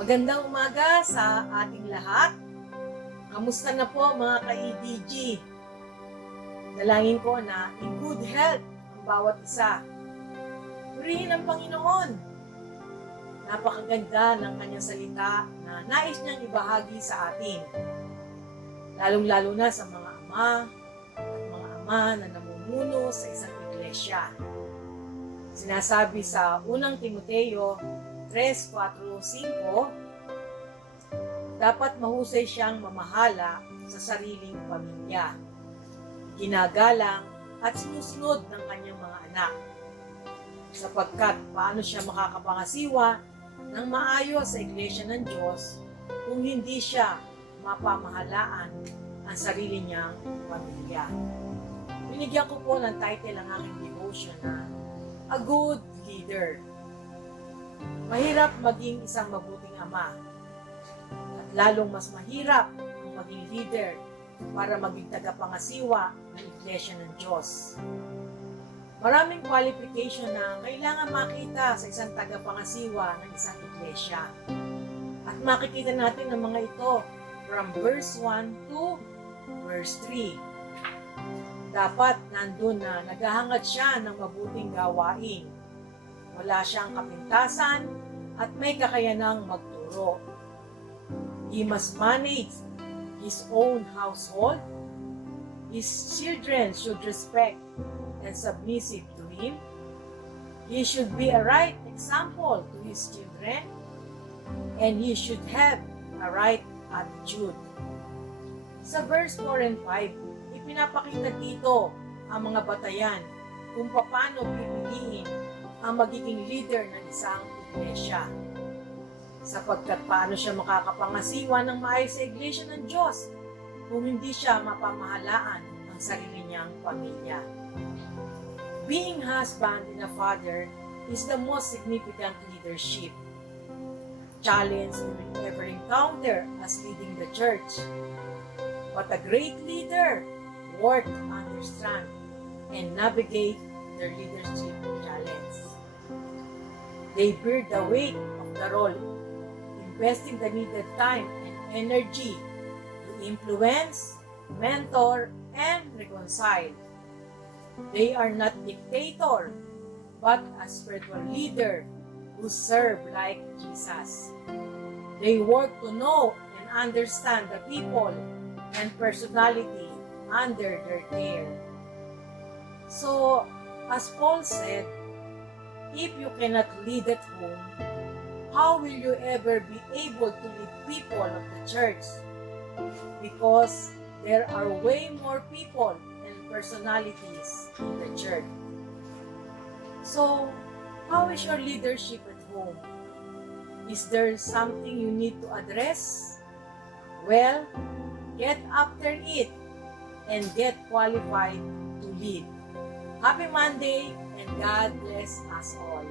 Magandang umaga sa ating lahat. Kamusta na po mga ka-EDG? Dalangin ko na in good health ang bawat isa. Purihin ang Panginoon. Napakaganda ng kanyang salita na nais niyang ibahagi sa atin. Lalong-lalo na sa mga ama at mga ama na namumuno sa isang iglesia. Sinasabi sa unang Timoteo 3, 4, 5, dapat mahusay siyang mamahala sa sariling pamilya, ginagalang at sinusunod ng kanyang mga anak. Sapagkat paano siya makakapangasiwa ng maayos sa iglesia ng Diyos kung hindi siya mapamahalaan ang sarili niyang pamilya. Binigyan ko po ng title ang aking devotion na A Good Leader. Mahirap maging isang mabuting ama at lalong mas mahirap ang maging leader para maging tagapangasiwa ng iglesia ng Diyos. Maraming qualification na kailangan makita sa isang tagapangasiwa ng isang iglesia. At makikita natin ang mga ito from verse 1 to verse 3. Dapat nandun na naghahangad siya ng mabuting gawain. Wala siyang kapintasan at may kakayanang magturo. He must manage his own household. His children should respect and submissive to him. He should be a right example to his children, and he should have a right attitude. Sa verse 4 and 5, ipinapakita dito ang mga batayan kung paano pipiliin ang magiging leader ng isang iglesia. Sapagkat paano siya makakapangasiwa ng maayos sa iglesia ng Diyos kung hindi siya mapamahalaan ang sarili niyang pamilya. Being husband and a father is the most significant leadership challenge we will ever encounter as leading the church. But a great leader work to understand and navigate their leadership challenge. They bear the weight of the role, investing the needed time and energy to influence, mentor, and reconcile. They are not dictator, but a spiritual leader who serve like Jesus. They work to know and understand the people and personality under their care. So, as Paul said, if you cannot lead at home, how will you ever be able to lead people of the church? Because there are way more people and personalities in the church. So, how is your leadership at home? Is there something you need to address? Well, get after it and get qualified to lead. Happy Monday and God bless us all.